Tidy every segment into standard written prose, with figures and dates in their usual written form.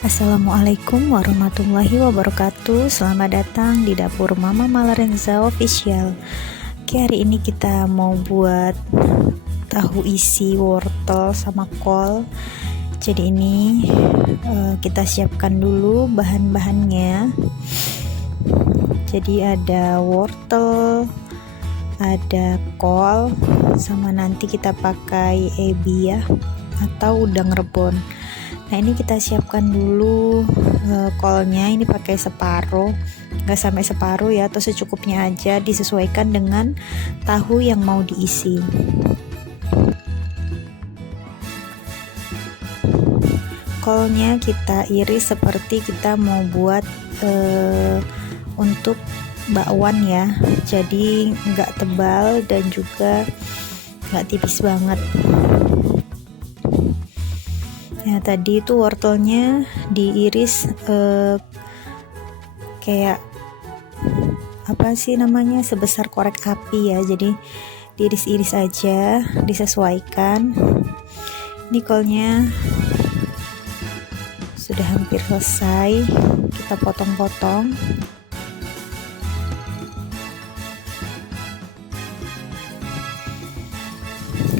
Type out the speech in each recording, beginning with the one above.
Assalamualaikum warahmatullahi wabarakatuh. Selamat datang di dapur Mama Malarenza Official. Oke, hari ini kita mau buat tahu isi wortel sama kol. Jadi ini kita siapkan dulu bahan-bahannya. Jadi ada wortel, ada kol, sama nanti kita pakai ebi ya, atau udang rebon. Nah, ini kita siapkan dulu kolnya. Ini pakai separuh, nggak sampai separuh ya, atau secukupnya aja, disesuaikan dengan tahu yang mau diisi. Kolnya kita iris seperti kita mau buat untuk bakwan ya, jadi nggak tebal dan juga nggak tipis banget. Nah, tadi itu wortelnya diiris kayak apa sih namanya, sebesar korek api ya, jadi diiris-iris aja, disesuaikan. Ini kolnya sudah hampir selesai, kita potong-potong.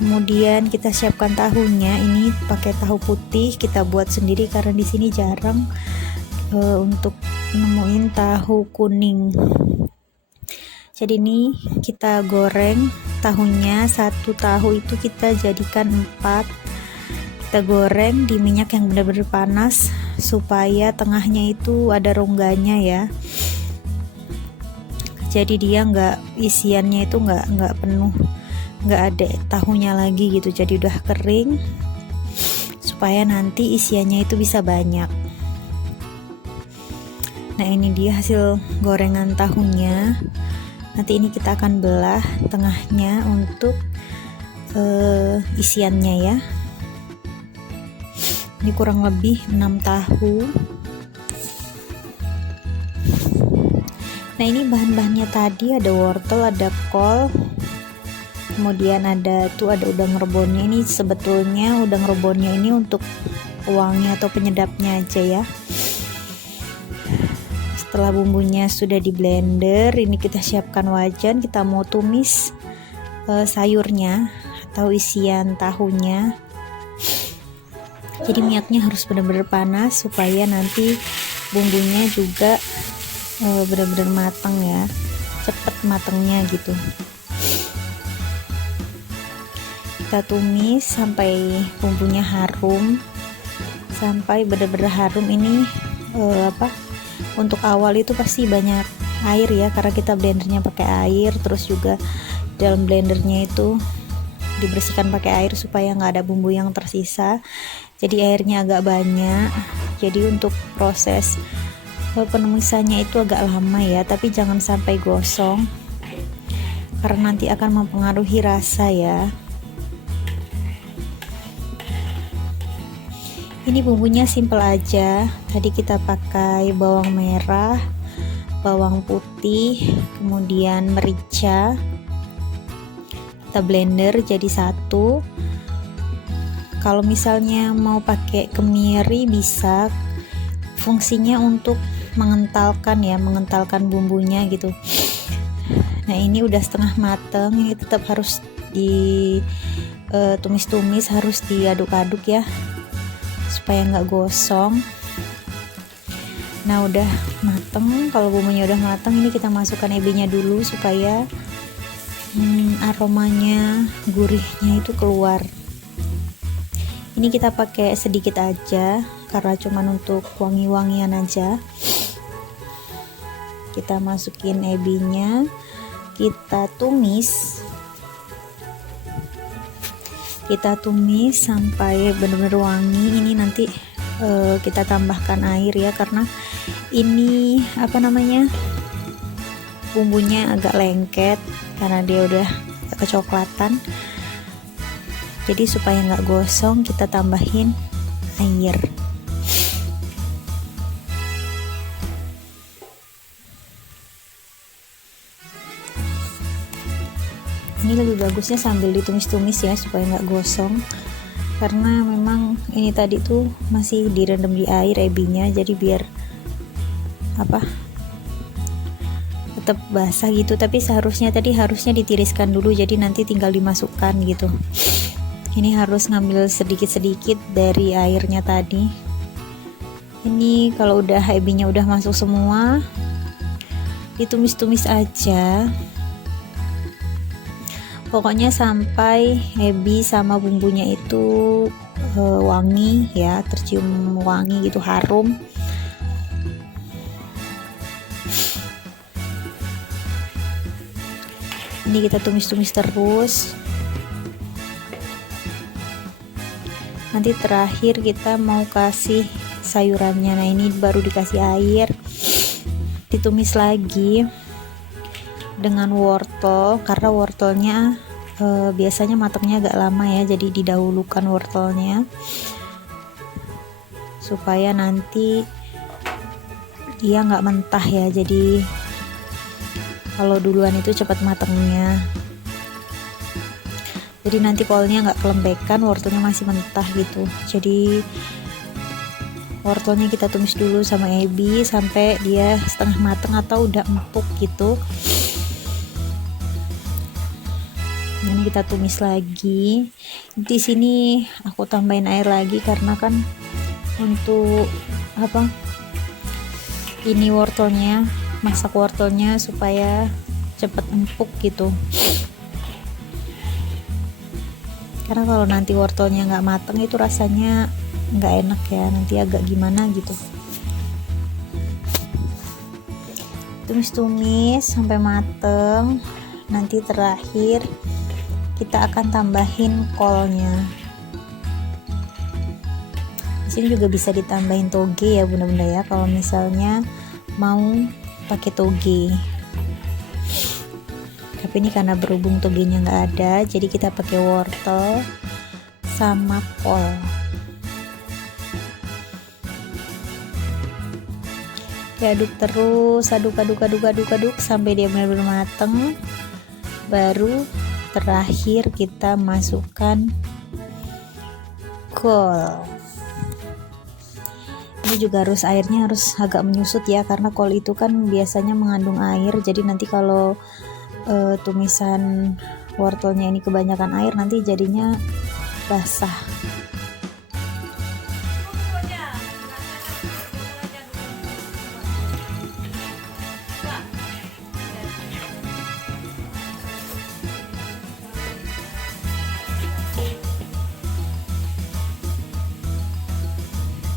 Kemudian kita siapkan tahunya. Ini pakai tahu putih, kita buat sendiri karena di sini jarang untuk nemuin tahu kuning. Jadi ini kita goreng tahunya. Satu tahu itu kita jadikan 4. Kita goreng di minyak yang benar-benar panas supaya tengahnya itu ada rongganya ya. Jadi dia isiannya itu nggak penuh, nggak ada tahunya lagi gitu. Jadi udah kering supaya nanti isiannya itu bisa banyak. Nah, ini dia hasil gorengan tahunya. Nanti ini kita akan belah tengahnya untuk isiannya ya. Ini kurang lebih 6 tahu. Nah, ini bahan-bahannya tadi ada wortel, ada kol, kemudian ada udang rebonnya. Ini sebetulnya udang rebonnya ini untuk wangi atau penyedapnya aja ya. Setelah bumbunya sudah di blender, ini kita siapkan wajan. Kita mau tumis sayurnya atau isian tahunya. Jadi minyaknya harus benar-benar panas supaya nanti bumbunya juga benar-benar matang ya, cepet matangnya gitu. Kita tumis sampai bumbunya harum, sampai benar-benar harum. Ini untuk awal itu pasti banyak air ya, karena kita blendernya pakai air. Terus juga dalam blendernya itu dibersihkan pakai air supaya nggak ada bumbu yang tersisa. Jadi airnya agak banyak. Jadi untuk proses penumisannya itu agak lama ya, tapi jangan sampai gosong karena nanti akan mempengaruhi rasa ya. Ini bumbunya simple aja. Tadi kita pakai bawang merah, bawang putih, kemudian merica. Kita blender jadi satu. Kalau misalnya mau pakai kemiri bisa, fungsinya untuk mengentalkan ya, mengentalkan bumbunya gitu. Nah, ini udah setengah mateng. Ini tetap harus tumis-tumis, harus diaduk-aduk ya supaya nggak gosong. Nah, udah mateng. Kalau bumbunya udah mateng, ini kita masukkan ebinya dulu supaya aromanya, gurihnya itu keluar. Ini kita pakai sedikit aja karena cuman untuk wangi-wangian aja. Kita masukin ebinya, kita tumis sampai benar-benar wangi. Ini nanti kita tambahkan air ya, karena ini bumbunya agak lengket karena dia udah kecoklatan. Jadi supaya nggak gosong, kita tambahin air. Ini lebih bagusnya sambil ditumis-tumis ya supaya nggak gosong. karena memang ini tadi tuh masih direndam di air ebinya, jadi biar apa, tetap basah gitu. Tapi harusnya ditiriskan dulu, jadi nanti tinggal dimasukkan gitu. Ini harus ngambil sedikit-sedikit dari airnya tadi. Ini kalau udah ebinya udah masuk semua, ditumis-tumis aja, pokoknya sampai ebi sama bumbunya itu wangi ya, tercium wangi gitu, harum. Ini kita tumis-tumis terus. Nanti terakhir kita mau kasih sayurannya. Nah, ini baru dikasih air, ditumis lagi dengan wortel, karena wortelnya biasanya matangnya agak lama ya, jadi didahulukan wortelnya supaya nanti dia nggak mentah ya. Jadi kalau duluan itu cepat matangnya, jadi nanti kolnya nggak kelembekan, wortelnya masih mentah gitu. Jadi wortelnya kita tumis dulu sama ebi sampai dia setengah matang atau udah empuk gitu. Ini kita tumis lagi. Di sini aku tambahin air lagi karena kan untuk apa, ini wortelnya, masak wortelnya supaya cepat empuk gitu. Karena kalau nanti wortelnya nggak mateng itu rasanya nggak enak ya, nanti agak gimana gitu. Tumis-tumis sampai mateng. Nanti terakhir kita akan tambahin kolnya. Di sini juga bisa ditambahin toge ya bunda-bunda ya, kalau misalnya mau pakai toge. Tapi ini karena berhubung togenya nggak ada, jadi kita pakai wortel sama kol. Diaduk terus, aduk sampai dia benar-benar mateng. Baru terakhir kita masukkan kol. Ini juga harus airnya harus agak menyusut ya, karena kol itu kan biasanya mengandung air. Jadi nanti kalau tumisan wortelnya ini kebanyakan air, nanti jadinya basah.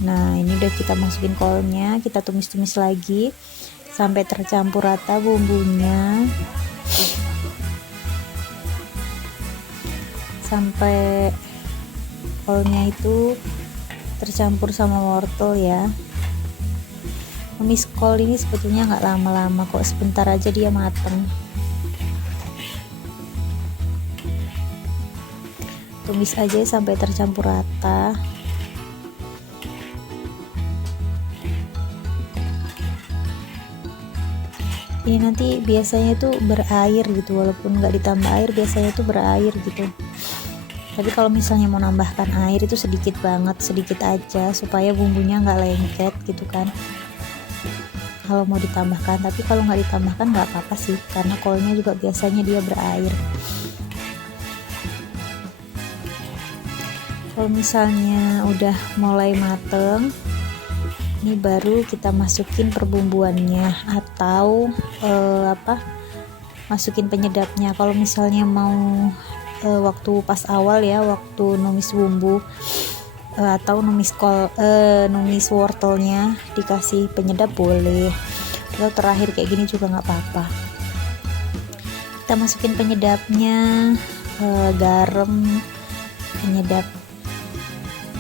Nah, ini udah kita masukin kolnya, kita tumis-tumis lagi sampai tercampur rata bumbunya, sampai kolnya itu tercampur sama wortel ya. Tumis kol ini sebetulnya nggak lama-lama kok, sebentar aja dia mateng. Tumis aja sampai tercampur rata. Ini nanti biasanya itu berair gitu, walaupun nggak ditambah air biasanya itu berair gitu. Tapi kalau misalnya mau nambahkan air itu sedikit banget, sedikit aja supaya bumbunya nggak lengket gitu kan. Kalau mau ditambahkan, tapi kalau nggak ditambahkan nggak apa-apa sih, karena kolnya juga biasanya dia berair. Kalau misalnya udah mulai mateng, ini baru kita masukin perbumbuannya atau masukin penyedapnya. Kalau misalnya mau waktu pas awal ya, waktu numis bumbu atau numis numis wortelnya dikasih penyedap boleh, atau terakhir kayak gini juga nggak apa-apa. Kita masukin penyedapnya, garam, penyedap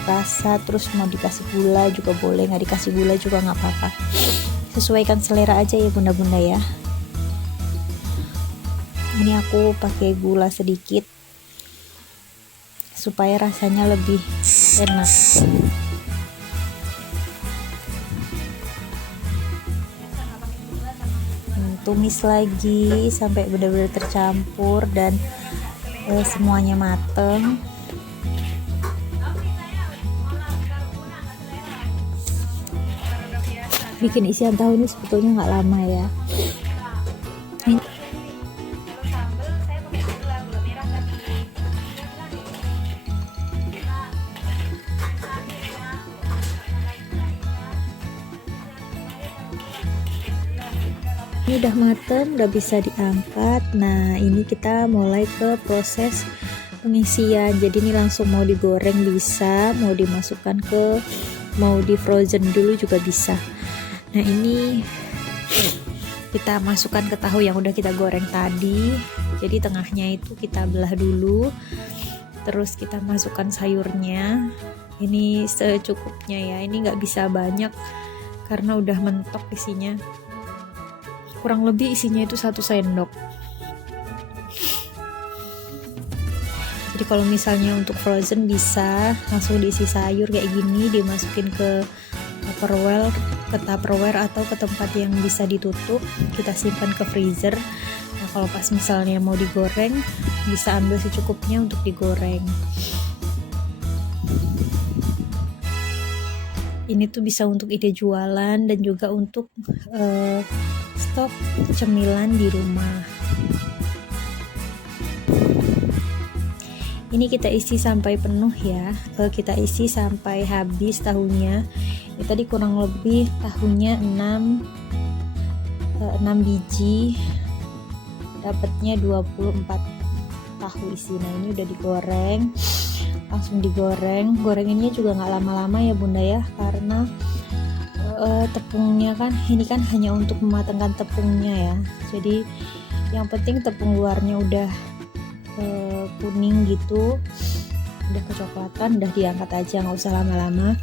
rasa, terus mau dikasih gula juga boleh, nggak dikasih gula juga nggak apa-apa, sesuaikan selera aja ya bunda-bunda ya. Ini aku pakai gula sedikit supaya rasanya lebih enak. Tumis lagi sampai benar-benar tercampur dan semuanya mateng. bikin isian tahu ini sebetulnya nggak lama ya. Ini udah mateng, udah bisa diangkat. Nah, ini kita mulai ke proses pengisian. Jadi ini langsung mau digoreng bisa, mau dimasukkan mau di frozen dulu juga bisa. Nah, ini kita masukkan ke tahu yang udah kita goreng tadi. Jadi tengahnya itu kita belah dulu. Terus kita masukkan sayurnya. Ini secukupnya ya. Ini nggak bisa banyak karena udah mentok isinya. Kurang lebih isinya itu 1 sendok. Jadi kalau misalnya untuk frozen bisa langsung diisi sayur kayak gini, dimasukin ke Tupperware atau ke tempat yang bisa ditutup, kita simpan ke freezer. Nah, kalau pas misalnya mau digoreng, bisa ambil secukupnya untuk digoreng. Ini tuh bisa untuk ide jualan dan juga untuk stok cemilan di rumah. Ini kita isi sampai penuh ya, kita isi sampai habis tahunya. Ini tadi kurang lebih tahunya 6 biji, dapatnya 24 tahu isi. Nah, ini udah digoreng, langsung digoreng. Gorenginnya juga nggak lama-lama ya bunda ya, karena tepungnya kan ini kan hanya untuk mematangkan tepungnya ya. Jadi yang penting tepung luarnya udah kuning gitu, udah kecoklatan, udah diangkat aja, nggak usah lama-lama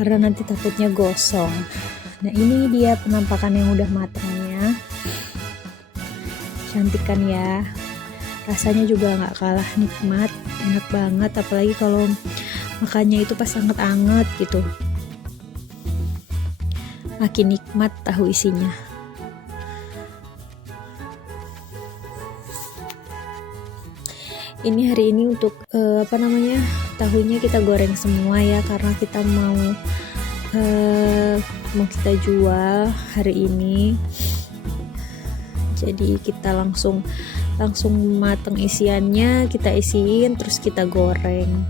karena nanti takutnya gosong. Nah, ini dia penampakan yang udah matangnya, cantik kan ya, rasanya juga nggak kalah nikmat, enak banget, apalagi kalau makannya itu pas anget-anget gitu, makin nikmat tahu isinya. Ini hari ini untuk tahunya kita goreng semua ya, karena kita mau kita jual hari ini. Jadi kita langsung mateng isiannya, kita isiin terus kita goreng.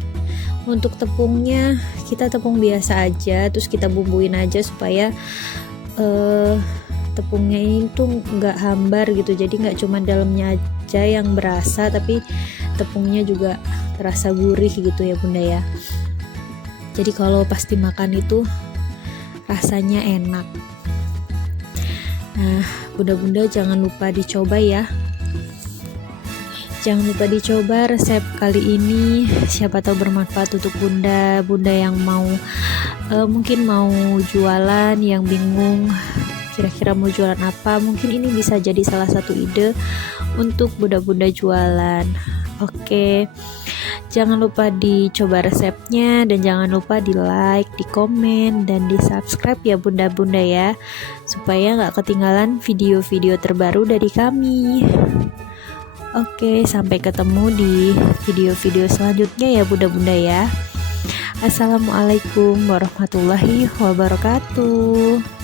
Untuk tepungnya kita tepung biasa aja, terus kita bumbuin aja supaya tepungnya ini tuh nggak hambar gitu, jadi nggak cuma dalamnya aja yang berasa, tapi tepungnya juga terasa gurih gitu ya bunda ya. Jadi kalau pas dimakan itu rasanya enak. Nah, bunda-bunda jangan lupa dicoba ya. Jangan lupa dicoba resep kali ini, siapa tahu bermanfaat untuk bunda yang mau mungkin mau jualan, yang bingung kira-kira mau jualan apa. Mungkin ini bisa jadi salah satu ide untuk bunda-bunda jualan. Oke, jangan lupa dicoba resepnya dan jangan lupa di like, di komen, dan di subscribe ya bunda-bunda ya, supaya nggak ketinggalan video-video terbaru dari kami. Oke, sampai ketemu di video-video selanjutnya ya bunda-bunda ya. Assalamualaikum warahmatullahi wabarakatuh.